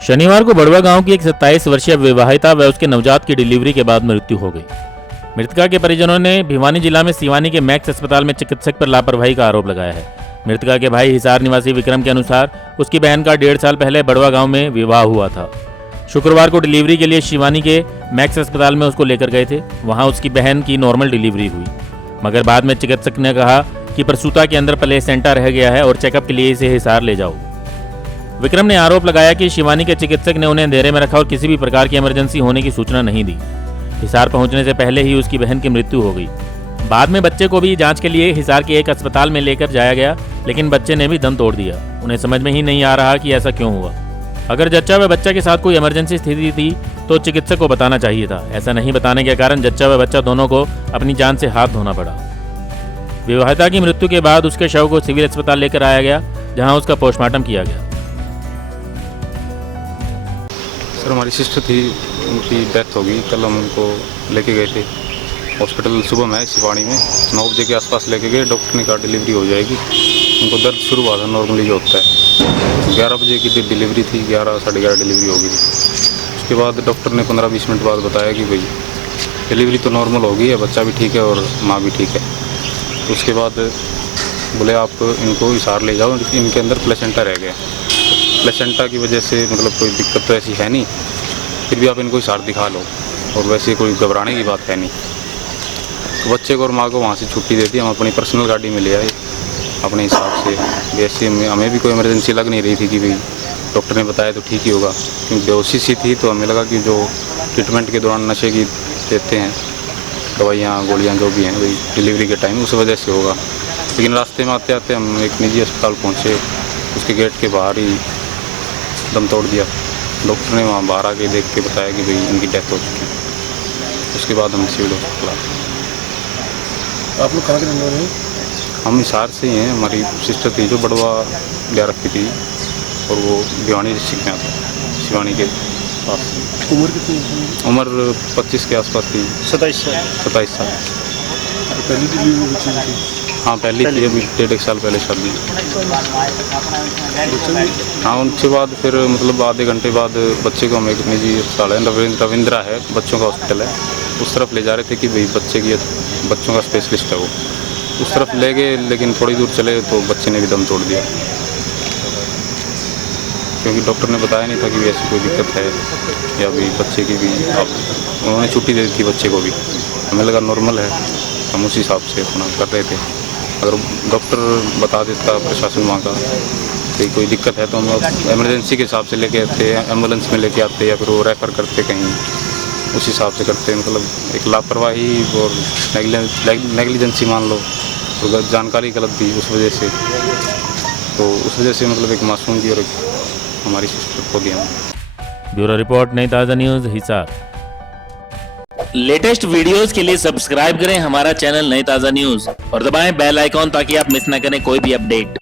शनिवार को बड़वा गांव की एक 27 वर्षीय विवाहिता व उसके नवजात की डिलीवरी के बाद मृत्यु हो गई। मृतका के परिजनों ने भिवानी जिला में सिवानी के मैक्स अस्पताल में चिकित्सक पर लापरवाही का आरोप लगाया है। मृतका के भाई हिसार निवासी विक्रम के अनुसार उसकी बहन का 1.5 साल पहले बड़वा गांव में विवाह हुआ था। शुक्रवार को डिलीवरी के लिए शिवानी के मैक्स अस्पताल में उसको लेकर गए थे। वहां उसकी बहन की नॉर्मल डिलीवरी हुई, मगर बाद में चिकित्सक ने कहा कि प्रसूता के अंदर प्लेसेंटा रह गया है और चेकअप के लिए इसे हिसार ले जाओ। विक्रम ने आरोप लगाया कि शिवानी के चिकित्सक ने उन्हें अंधेरे में रखा और किसी भी प्रकार की इमरजेंसी होने की सूचना नहीं दी। हिसार पहुंचने से पहले ही उसकी बहन की मृत्यु हो गई। बाद में बच्चे को भी जांच के लिए हिसार के एक अस्पताल में लेकर जाया गया, लेकिन बच्चे ने भी दम तोड़ दिया। उन्हें समझ में ही नहीं आ रहा कि ऐसा क्यों हुआ। अगर जच्चा व बच्चा के साथ कोई इमरजेंसी स्थिति थी तो चिकित्सक को बताना चाहिए था। ऐसा नहीं बताने के कारण जच्चा व बच्चा दोनों को अपनी जान से हाथ धोना पड़ा। विवाहिता की मृत्यु के बाद उसके शव को सिविल अस्पताल लेकर आया गया, जहां उसका पोस्टमार्टम किया गया। सर, हमारी सिस्टर थी, उनकी डेथ हो गई। कल हम उनको लेके गए थे हॉस्पिटल। सुबह में शिवानी में 9 बजे के आसपास लेके गए। डॉक्टर ने कहा डिलीवरी हो जाएगी। उनको दर्द शुरू हुआ था नॉर्मली जो होता है। 11 बजे की डिलीवरी थी, 11 साढ़े 11 डिलीवरी हो गई थी। उसके बाद डॉक्टर ने 15-20 मिनट बाद बताया कि भाई डिलीवरी तो नॉर्मल हो गई है, बच्चा भी ठीक है और माँ भी ठीक है। उसके बाद बोले आप इनको हिसार ले जाओ, इनके अंदर प्लेसेंटा रह गया। प्लेसेंटा की वजह से मतलब कोई दिक्कत तो ऐसी है नहीं, फिर भी आप इनको हिसार दिखा लो और वैसे कोई घबराने की बात है नहीं। तो बच्चे को और माँ को वहाँ से छुट्टी दे दी। हम अपनी पर्सनल गाड़ी में ले आए अपने हिसाब से। वैसे हमें भी कोई इमरजेंसी लग नहीं रही थी कि भाई डॉक्टर ने बताया तो ठीक ही होगा, क्योंकि बेहोशी सी थी। तो हमें लगा कि जो ट्रीटमेंट के दौरान नशे की देते हैं दवाइयाँ गोलियाँ जो भी हैं वही डिलीवरी के टाइम उस वजह से होगा। लेकिन रास्ते में आते आते हम एक निजी अस्पताल पहुँचे। उसके गेट के बाहर ही दम तोड़ दिया। डॉक्टर ने वहाँ बाहर आके देख के बताया कि भाई इनकी डेथ हो चुकी है। उसके बाद हम सिविल हॉस्पिटल आए। आप लोग कहाँ के रहने वाले हैं? हम हिसार से ही हैं। हमारी सिस्टर थी जो बड़वा ले रखी थी और वो भिवानी डिस्ट्रिक्ट में आता है, शिवानी के पास। उम्र कितनी है? उम्र 25 के आसपास थी। 27 साल। 27 साल। पहली डिलीवरी बच्चे की थी? हाँ, पहली थी। अभी 1.5 साल पहले शादी। हाँ, उनके बाद फिर मतलब आधे घंटे बाद बच्चे को हम एक निजी अस्पताल है, रविंद्रा है, बच्चों का हॉस्पिटल है, उस तरफ ले जा रहे थे कि भाई बच्चों का स्पेशलिस्ट है वो। उस तरफ ले गए, लेकिन थोड़ी दूर चले तो बच्चे ने भी दम तोड़ दिया, क्योंकि डॉक्टर ने बताया नहीं था कि ऐसी कोई दिक्कत है या भी बच्चे की भी। अब उन्होंने छुट्टी दे दी थी बच्चे को भी। हमें लगा नॉर्मल है, हम उस हिसाब से अपना कर रहे थे। अगर डॉक्टर बता देता प्रशासन वहाँ का कि कोई दिक्कत है तो हम इमरजेंसी के हिसाब से लेके आते, एम्बुलेंस में लेके आते या फिर वो रेफ़र करते कहीं, उस हिसाब से करते। मतलब एक लापरवाही और नेग्लिजेंसी मान लो, तो जानकारी गलत दी उस वजह से। तो उस वजह से मतलब एक मासूम की और एक हमारी सिस्टर को दिया। ब्यूरो रिपोर्ट, नई ताज़ा न्यूज़, हिसार। लेटेस्ट वीडियोस के लिए सब्सक्राइब करें हमारा चैनल नई ताज़ा न्यूज़ और दबाएं बेल आइकॉन ताकि आप मिस न करें कोई भी अपडेट।